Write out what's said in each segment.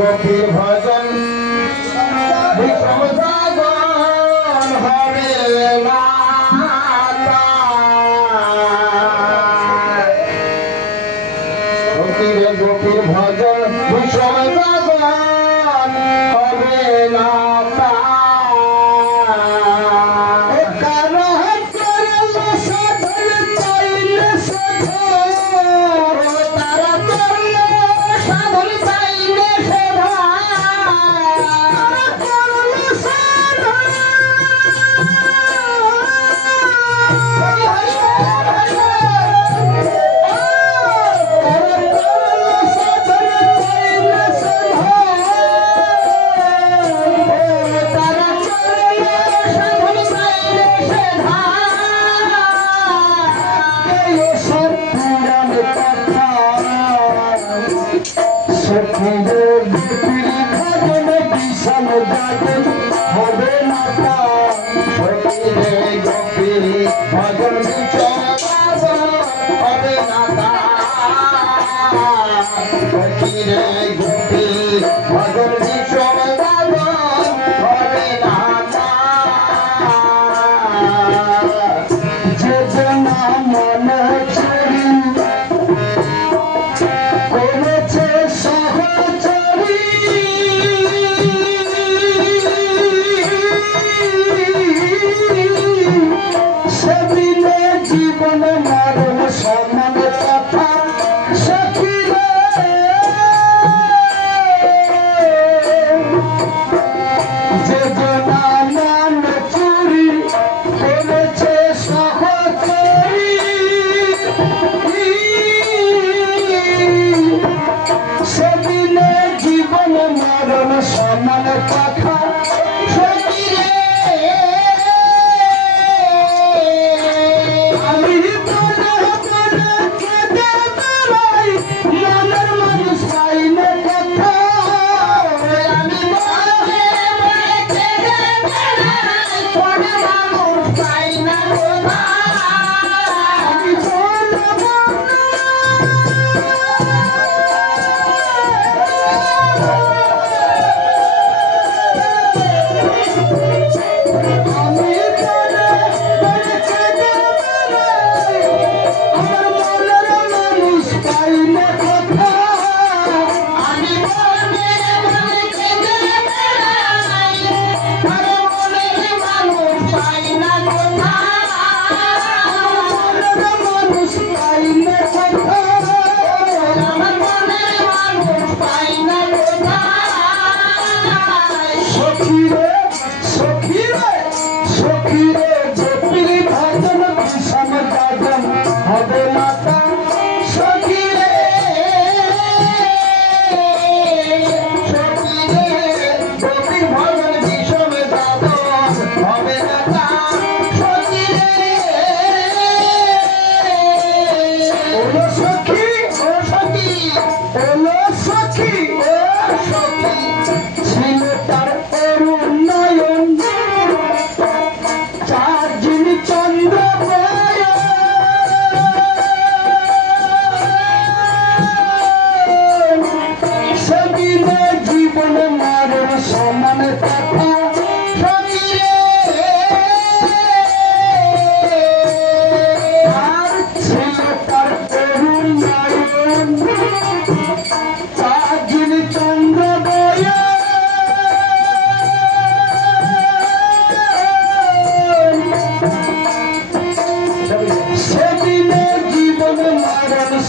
গোপীর ভজন বিশ্বজাগরণ হবে না গোপীর ভজন বিশ্বজাগরণ হবে না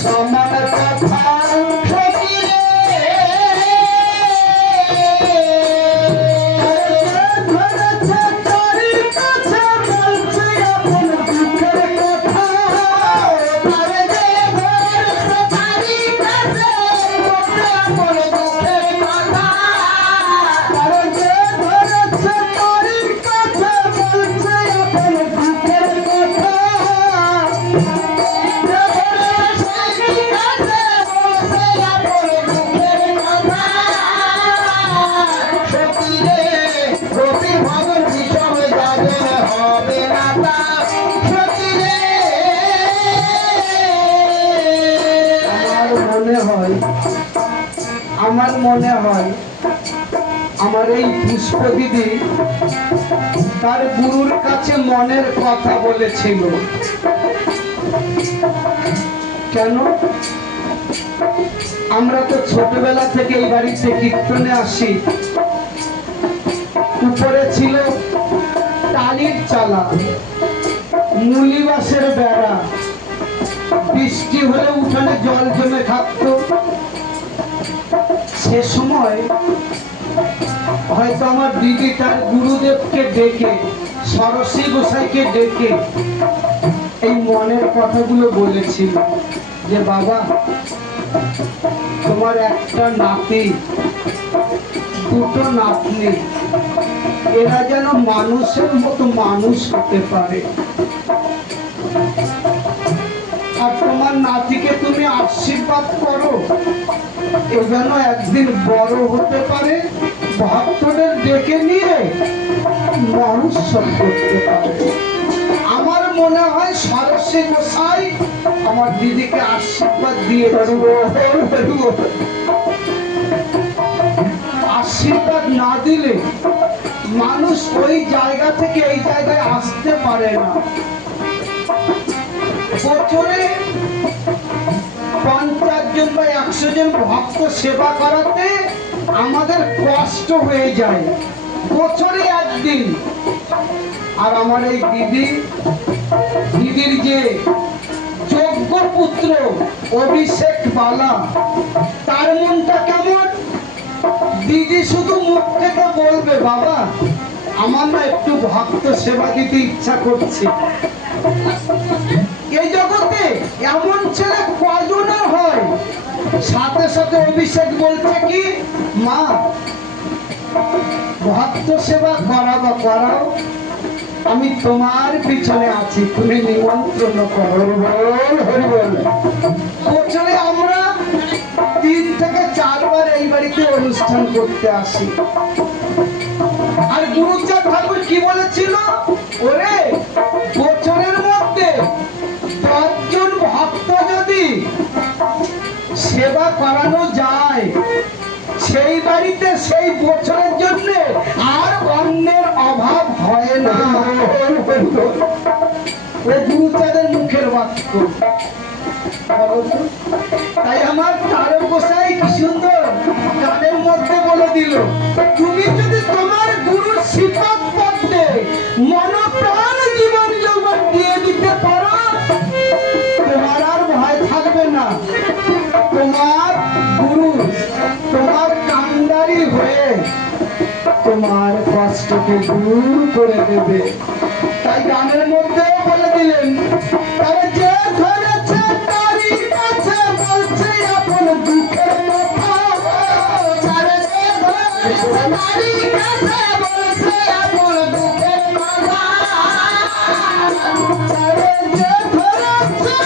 সমান কথা ফকিরে ধরেছে তারি কাছে বলছে আপন দুঃখের কথা তারে যে ধরেছে তারি কাছে বলছে আপন দুঃখের কথা তারে যে ধরেছে তারি কাছে বলছে আপন দুঃখের কথা আমার মনে হয় আমার এই পুষ্প দিদি তার গুরুর কাছে মনের কথা বলেছিল। কেন? আমরা তো ছোটবেলা থেকে এই বাড়িতে কীর্তনে আসি। উপরে ছিল টালির চালা, মুলি বাঁশের বেড়া, বৃষ্টি হলে উঠানে জল জমে থাকতো। সে সময় হয়তো আমার দিদি তার গুরুদেবকে ডেকে, সরস্বতী গোসাইকে ডেকে এই মনের কথাগুলো বলেছিল যে বাবা তোমার একটা নাতি, দুটো নাতনি, এরা যেন মানুষের মতো মানুষ হতে পারে। আর তোমার নাতিকে তুমি আশীর্বাদ করো, এ যেন একদিন বড় হতে পারে, ভক্তদের ডেকে নিয়ে মানুষ করতে পারে। আমার মনে হয় সরস্বতী গোসাই আমার দিদিকে আশীর্বাদ দিয়ে, আশীর্বাদ না দিলে মানুষ ওই জায়গা থেকে এই জায়গায় আসতে পারে না। বছরে 50 জন বা 100 জন ভক্ত সেবা করাতে আমাদের কষ্ট হয়ে যায়, বছরে একদিন। আর আমার এই দিদির যে যোগ্য পুত্র অভিষেক বালা, তার মনটা কেমন? দিদি শুধু মুখ থেকে বলবে বাবা আমার না একটু ভক্ত সেবা দিতে ইচ্ছা করছে। এই জগতে এমন ছেলে কজনের হয়? সাথে সাথে অভিষেক বলছে কি, মা ভক্ত সেবা করাও, আমি তোমার পিছনে আছি, তুমি নিমন্ত্রণ করো। বছরে আমরা 3 থেকে 4 বার এই বাড়িতে অনুষ্ঠান করতে আসি। আর গুরুচাঁদ ঠাকুর কি বলেছিল? ওরে বছরের মধ্যে 10 জন ভক্ত যদি সেবা করানো যায়, সেই বাড়িতে সেই বছরের জন্য আর অন্যের অভাব হয় না। ও গুরুচাঁদের মুখের বাক্য। তাই আমার তারক গোসাই কি সুন্দর গানের মধ্যে বলে দিল, তুমি যদি তোমার গুরুর শিক্ষক পড়তে মনপ্রাণ জীবন যৌবন দিয়ে দিতে পারো, তোমার আর ভয় থাকবে না। তোমার গুরু তোমার কান্ডারি হয়ে তোমার কষ্টকে দূর করে দেবে। তাই গানের মধ্যে বলে দিলেন, তবে যে ধরেছে তারি কাছে বলছে আপন দুঃখের কথা, তারে যে ধরেছে তারি কাছে বলছে আপন দুঃখের কথা, তারে যে ধরেছে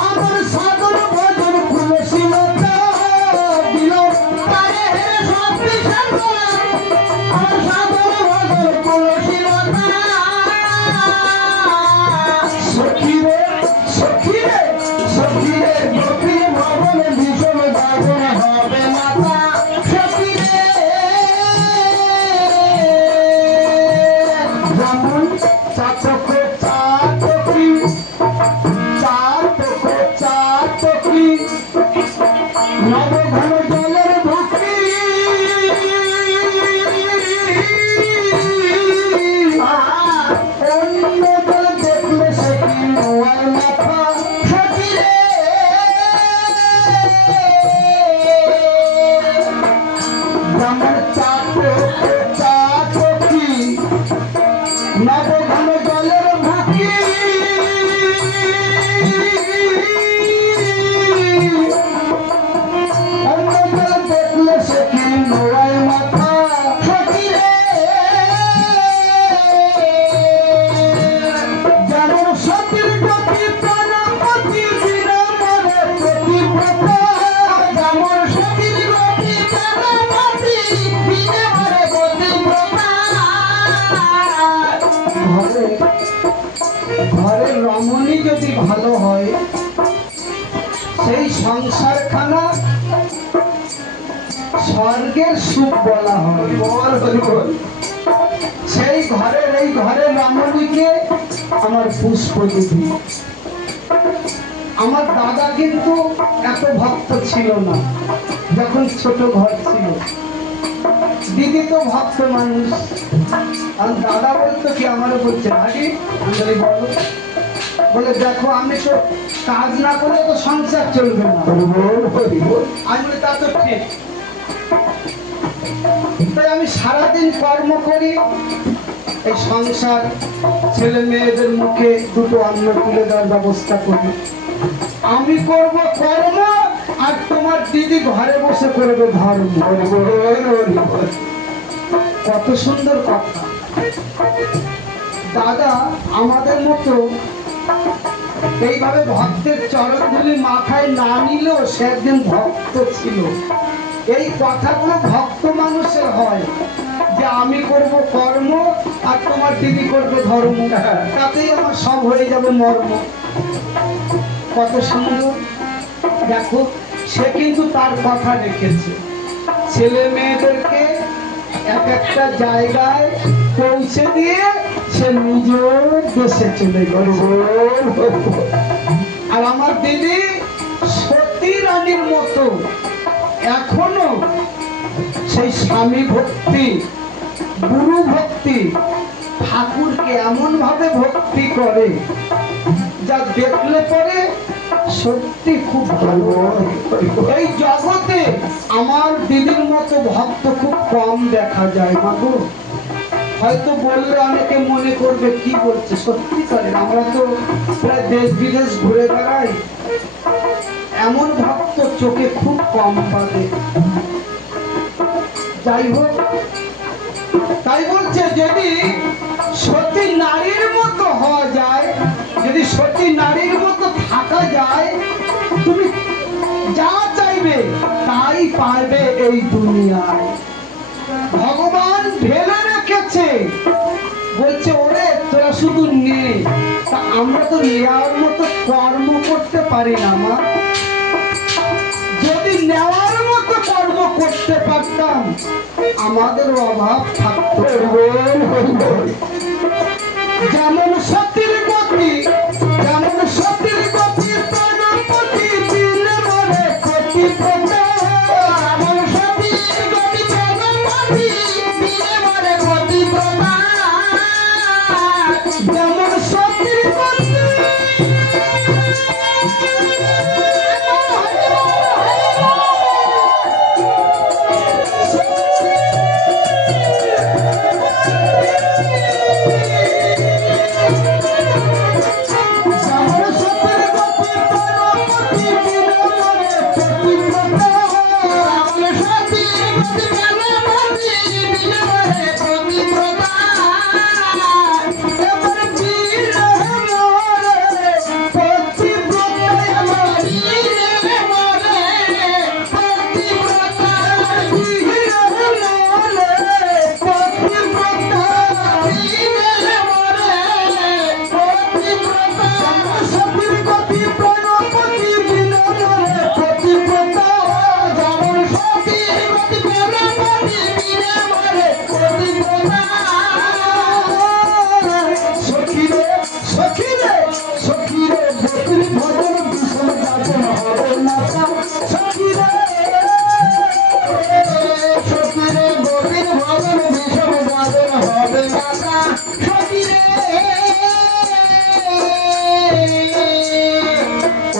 আমার সাগর ভজন তুলসীলতা দিল তারে সব বিশাল আমার সাগর ভজন তুলসীলতা সখী রে সখী রে সখী রে গোপী ভবন ভীষণ গাজন হবে মাতা সখী রে যেমন চাচকে চাচকি চাচকে চাচকি নবঘন জলের ভক্তি অন্য জল দেখলে সে কি নোয়ার মাথা সখী রে যেমন চাচকে চাচকি নবঘন জলের ভক্তি অন্য জল দেখলে সে কি নোয়ার মাথা সখী রে যেমন সতীর গতি প্রাণপতি বিরামরে প্রতিব্রতা যেমন সতীর গতি প্রাণপতি বিরামরে প্রতিব্রতা ঘরের রমণী যদি ভালো হয় সেই সংসারখানা স্বর্গের সুখ বলা হয় সেই ঘরের এই ঘরের রমণীকে আমার পুষ্প দিবি আমার দাদা কিন্তু এত ভক্ত ছিল না যখন ছোট ঘর ছিল দিদি তো ভক্ত মানুষ আর দাদা বলতো কি আমারও বলছে আগে আমি বলো বলে দেখো আমি তো কাজ না করলে তো সংসার চলবে না আমি বলি তা তো ঠিক তাই আমি সারাদিন কর্ম করি এই সংসার ছেলে মেয়েদের মুখে দুটো অন্ন তুলে দেওয়ার ব্যবস্থা করি আমি করব কর্ম আর তোমার দিদি ঘরে বসে করবে ধর্ম কত সুন্দর কথা দাদা আমাদের মতো এইভাবে ভক্তের চরণধুলি মাথায় না নিলেও সে একজন ভক্ত ছিল এই কথাগুলো ভক্ত মানুষের হয় যে আমি করব কর্ম আর তোমার দিদি করবে ধর্ম তাতেই আমার সব হয়ে যাবে মর্ম কত সুন্দর দেখো সে কিন্তু তার কথা রেখেছে ছেলে মেয়েদেরকে এক একটা জায়গায় পৌঁছে দিয়ে সে নিজের দেশে চলে গেল আর আমার দিদি সতী রানীর মতো এখনো সেই স্বামী ভক্তি গুরু ভক্তি ঠাকুরকে এমন ভাবে ভক্তি করে যা দেখলে পরে সত্যি খুব ভালো এই জগতে আমার দিদির মতো ভক্ত খুব কম দেখা যায় মাগো হয়তো বললে অনেকে মনে করবে কি বলছে সত্যি করে আমরা তো প্রায় দেশ বিদেশ ঘুরে বেড়াই এমন ভক্ত চোখে খুব কম পাবে যাই হোক তাই বলছে যদি সতী নারীর মতো হওয়া যায় যদি সতী নারীর মতো থাকা যায় তুমি যা চাইবে তাই পারবে এই দুনিয়ায় ভগবান ঢেলে রেখেছে বলছে ওরে তোরা শুধু নে তা আমরা তো নেওয়ার মতো কর্ম করতে পারি না মা যদি নেওয়ার মতো কর্ম করতে পারতাম আমাদের অভাব থাকতো যেমন সতীর গতি যেমন সতীর গতি প্রাণপতি দিলে মরে প্রতিব্রতা যেমন সতীর গতি প্রাণপতি দিলে মরে প্রতিব্রতা যেমন সতীর গতি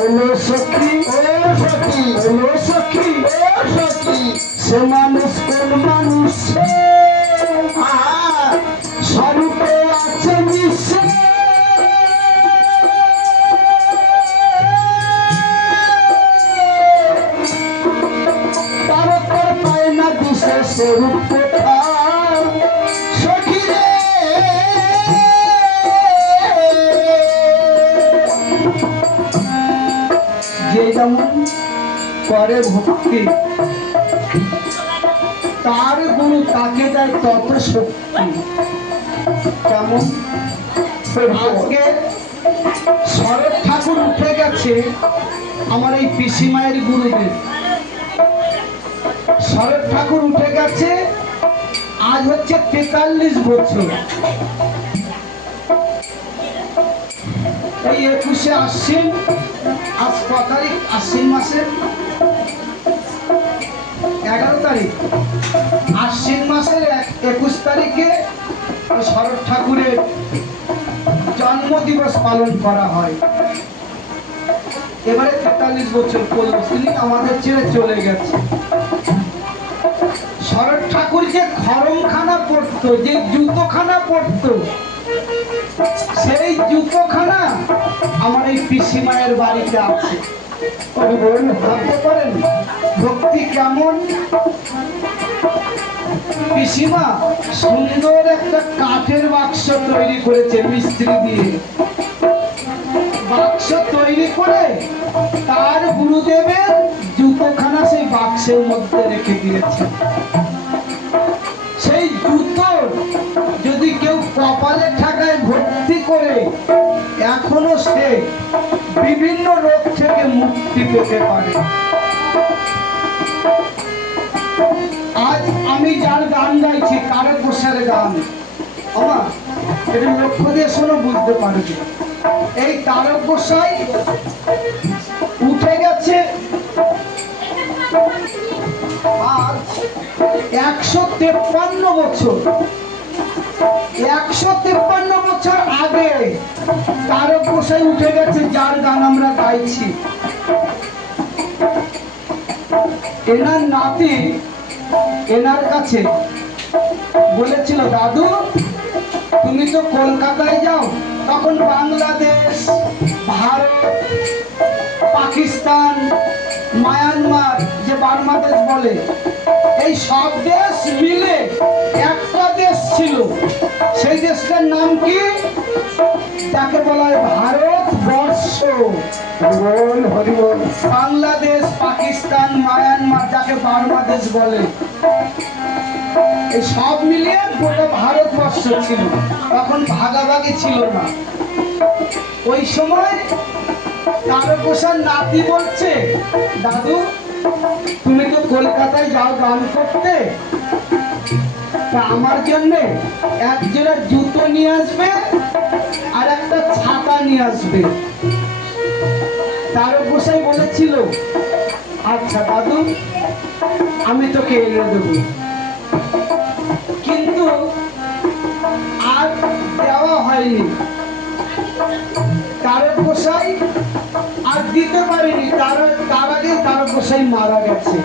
হলো সখী ও সখী, হলো সখী ও সখী, সে মানুষ কোন মানুষ স্বরূপে আছে মিশে, তার পায় না দিশে স্বরূপ কোথা সখী রে। যে যেমন করে ভক্তি তার গুরু তাকে দেয় তত শক্তি। কেমন আজকে শরৎ ঠাকুর উঠে গেছে আমার এই পিসিমায়ের গুরুদেব, শরৎ ঠাকুর উঠে গেছে আজ হচ্ছে 43 বছর। এই 21শে আশ্বিন, আজ ক তারিখ? আশ্বিন মাসের 11 তারিখ। আশ্বিন মাসের 21 তারিখে শরৎ ঠাকুরের জন্মদিবস পালন করা হয়। এবারে 43 বছর পড়ল, তিনি আমাদের ছেড়ে চলে গেছে। শরৎ ঠাকুর যে খড়মখানা পড়তো, যে জুতোখানা পড়তো, সেই জুতোখানা আমার এই পিসিমায়ের বাড়িতে আছে। ভাবতে পারেন ভক্তি কেমন। পিসিমা সুন্দর একটা কাঠের বাক্স তৈরি করেছে মিস্ত্রি দিয়ে, বাক্স তৈরি করে তার গুরুদেবের জুতোখানা সেই বাক্সের মধ্যে রেখে দিয়েছে। সেই জুতো যদি কেউ কপালে ঠাকায় ভর্তি করে এখনো সে বিভিন্ন রোগ থেকে মুক্তি পেতে পারে। আজ আমি যার গান গাইছি কারো কোষের গান, আমার এটা লক্ষ্য দিয়ে শোনো, বুঝতে পারবে। এই তারক গোসাই উঠে গেছে আজ 153 বছর। 153 বছর আগে তারক গোসাই উঠে গেছে, যার গান আমরা গাইছি। এনার নাতি এনার কাছে বলেছিল, দাদু তুমি তো কলকাতায় যাও, তখন বাংলাদেশ, ভারত, পাকিস্তান, মায়ানমার যে বার্মাদেশ বলে, এই সব দেশ মিলে একটা দেশ ছিল। সেই দেশটার নাম কি? তাকে বলা হয় ভারতবর্ষ। বাংলাদেশ, পাকিস্তান, মায়ানমার যাকে বার্মাদেশ বলে, এই সব মিলিয়ে গোটা ভারতবর্ষ ছিল। তখন ভাগাভাগি ছিল না। ওই সময় তারকেশ্বর নাতি বলছে, দাদু তুমি তো কলকাতায় যাও গান করতে, তা আমার জন্য এক জোড়া জুতো নিয়ে আসবে আর একটা ছাতা নিয়ে আসবে। তারকেশ্বর বলেছিল, আচ্ছা দাদু আমি তোকে এনে দেবো। কিন্তু আর দেওয়া হয়নি। তারকেশ্বর আর দিতে পারেনি। তার আগে তারকেশ্বর মারা গেছে।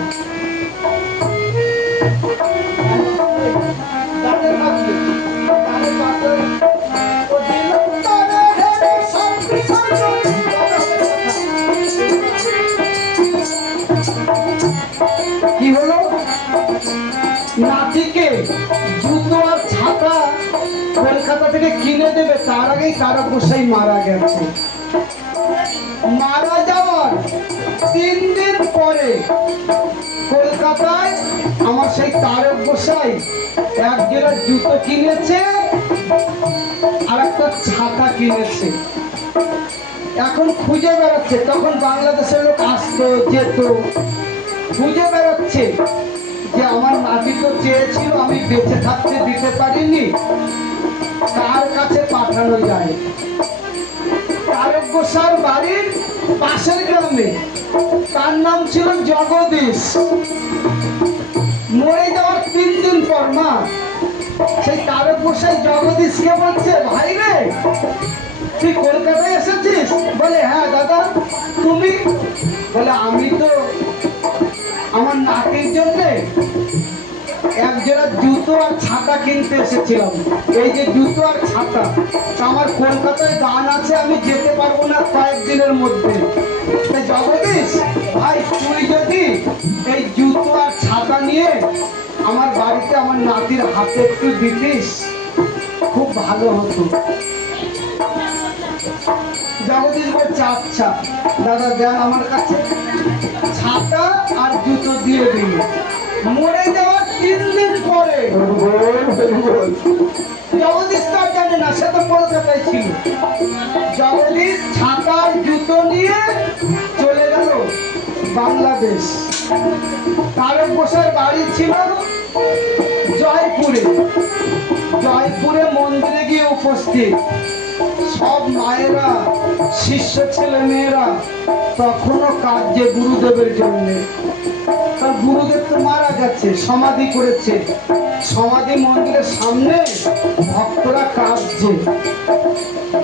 কি হলো? নাতিকে জুতো আর ছাতা কলকাতা থেকে কিনে দেবে, তার আগেই তারকেশ্বর মারা গেছে। মারা যাওয়ার 3 দিন পরে কলকাতায় আমার সেই তারকেশ্বর এক জোড়া জুতো কিনেছে আর একটা ছাতা কিনেছে। এখন খুঁজে বেড়াচ্ছে। তখন বাংলাদেশের লোক আসতো যেত, খুঁজে বেড়াচ্ছে যে আমার নাতি তো চেয়েছিল, আমি বেঁচে থাকতে দিতে পারিনি, কার কাছে পাঠানো যায়। তারকেশ্বর বাড়ির পাশের গ্রামে, তার নাম ছিল জগদীশ। মরে যাওয়ার 3 দিন পর মা সেই তারকেশ্বর জগদীশকে বলছে, ভাই রে তুই কলকাতায় এসেছিস? বলে হ্যাঁ দাদা। তুমি? বলে আমি তো আমার নাতির জন্য একজোড়া জুতো আর ছাতা কিনতে এসেছিলাম। এই যে জুতো আর ছাতা, আমার কলকাতায় গান আছে, আমি যেতে পারবো না কয়েকদিনের মধ্যে। জগদীশ ভাই, তুই যদি এই জুতো আর ছাতা নিয়ে আমার বাড়িতে আমার নাতির হাতে একটু দিতিস, খুব ভালো হতো। জগদীশ বলছে আচ্ছা দাদা, দেন আমার কাছে। ছাতা আর জুতো দিয়ে দিল। মরে যাওয়ার 3 দিন পরে, জগদীশ তো জানে না, সে তো কলকাতায় ছিল, জগদীশ ছাতা আর জুতো নিয়ে চলে গেল বাংলাদেশ। তারকেশ্বর বাড়ি ছিল জয়পুরে। জয়পুরে মন্দিরে গিয়ে উপস্থিত সব মায়েরা, শিষ্য ছেলে মেয়েরা তখনও কাঁদছে গুরুদেবের জন্য। তার গুরুদেব তো মারা গেছে, সমাধি করেছে। সমাধি মন্দিরের সামনে ভক্তরা কাঁদছে।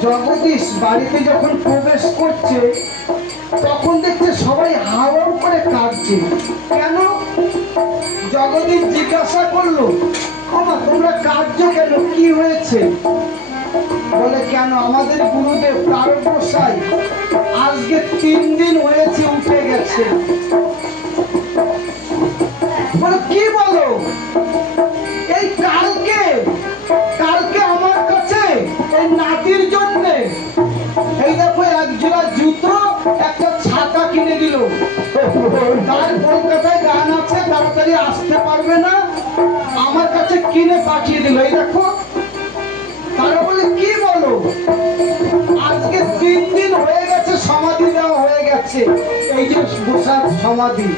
জগদীশ বাড়িতে যখন প্রবেশ করছে, তখন দেখছে সবাই হাওয়া করে কাঁদছে। কেন? জগদীশ জিজ্ঞাসা করলো, আমা তোমরা কাঁদছো কেন, কি হয়েছে? বলে কেন, আমাদের গুরুদেব তারকেশ্বর আজকে 3 দিন হয়েছে উঠে গেছে। বলে কি বলো? এই কালকে আমার কাছে এই নাতির জন্য এই দেখো একজোড়া জুতো একটা ছাতা কিনে দিল। তার কলকাতায় গান আছে, তাড়াতাড়ি আসতে পারবে না, আমার কাছে কিনে পাঠিয়ে দিল। এই দেখো। তারা বলে কি বলো? আজকে 3 দিন হয়ে গেছে, সমাধি দেওয়া হয়ে গেছে, এই যে বসার সমাধি।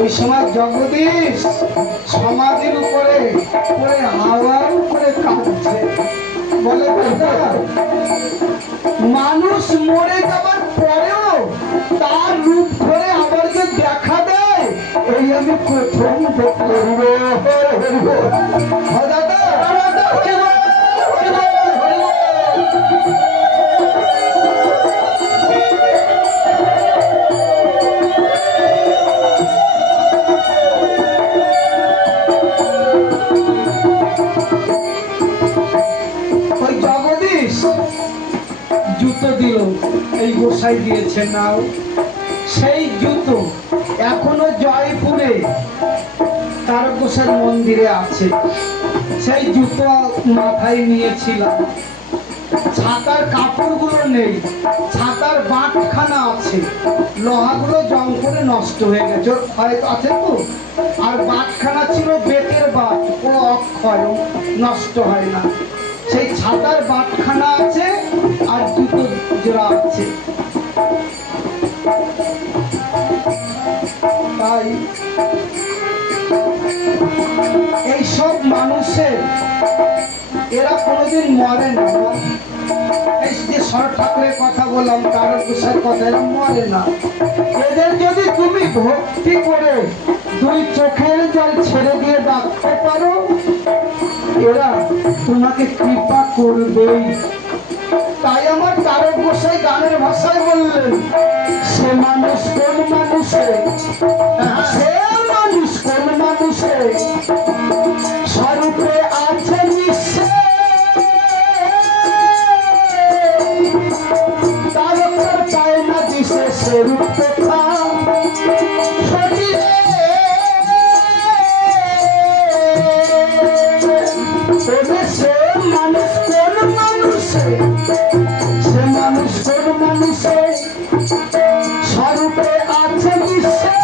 ওই সময় জগদীশ সমাধির উপরে হাওয়ার উপরে কাঁদছে। বলে মানুষ মরে যাবার পরেও তার রূপ ধরে আবার যে দেখা দেয়, এই আমি প্রথম জুতো দিল, এই গোসাই দিয়েছে। নাও সেই জুতো এখনো জয়পুরে তারকেশ্বর মন্দিরে আছে। সেই জুতো মাথায় নিয়েছিলাম। ছাতার কাপড়গুলো নেই, ছাতার বাঁটখানা আছে, লোহাগুলো জং করে নষ্ট হয়ে গেছে, হয়তো আছে তো। আর বাঁটখানা ছিল বেতের বাঁট, কোনো অক্ষয়, নষ্ট হয় না। সেই ছাতার বাঁটখানা আছে আর জুতো জোড়া আছে। তাই এইসব মানুষের, এরা কোনোদিন মরে না। এই যে শরৎ ঠাকুরের কথা বললাম, তারকেশ্বর কথা, এরা মরে না। এদের যদি তুমি ভক্তি করে 2 চোখের জল ছেড়ে দিয়ে ডাকতে পারো, এরা তোমাকে কৃপা করবেই। তাই আমার তারক গোসাই গানের ভাষায় বললেন, সে মানুষ কোন মানুষে, সে মানুষ কোন মানুষে স্বরূপে আছে নিঃশ্বে, তারকের পায় না দিশে সে রূপ কথা। সে মানুষ কোন মানুষে, সে মানুষ কোন মানুষে স্বরূপে আছে বিশ্বে,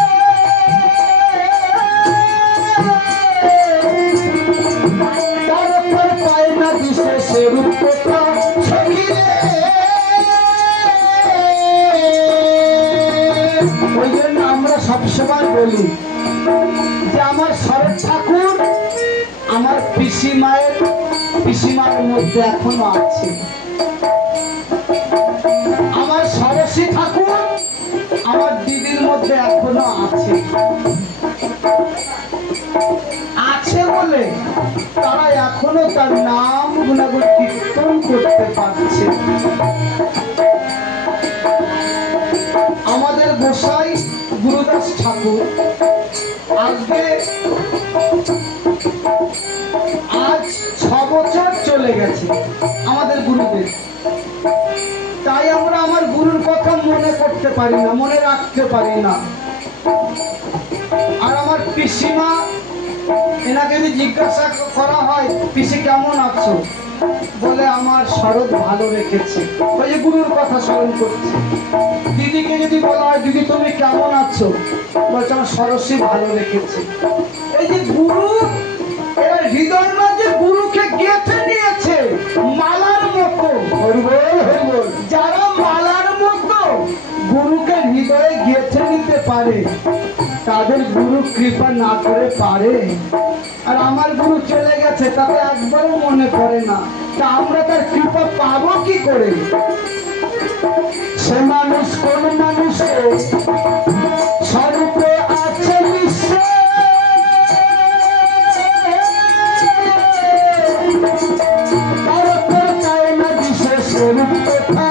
তারপর পায় না দিশে সে রূপ কথা। ওই জন্য আমরা সবসময় বলি যে আমার শরৎ ঠাকুর আমার পিসিমার মধ্যে এখনো আছে, আমার সরস্বতী ঠাকুর আমার দিদির মধ্যে এখনো আছে। আছে বলে তারা এখনো তার নাম গুণাগুণ কীর্তন করতে পারছে। আমাদের গোসাই গুরুদাস ঠাকুর আজকে আজ 6 বছর চলে গেছে আমাদের গুরুদেব। তাই আমরা আমার গুরুর কথা মনে করতে পারি না, মনে রাখতে পারি না। আর আমার পিসিমা, এনাকে যদি জিজ্ঞাসা করা হয় পিসি কেমন আছো, বলে আমার শরৎ ভালো রেখেছে, ওই যে গুরুর কথা স্মরণ করছে। দিদিকে যদি বলা হয় দিদি তুমি কেমন আছো, বলছে আমার সরস্বতী ভালো রেখেছে। এই যে গুরু, এরা হৃদয় মাঝে গুরুকে গেঁথে নিয়েছে মালার মতো। যারা মালার মতো গুরুকে হৃদয়ে গেঁথে নিতে পারে তাদের গুরু কৃপা না করে পারে। আর আমার গুরু চলে গেছে, তাতে একবারও মনে পড়ে না। তা আমরা তার কৃপা পাবো কি করে? সে মানুষ কোন মানুষে স্বরূপে আছে বিশ্বে, তার চায় না বিশেষ স্বরূপ কোথা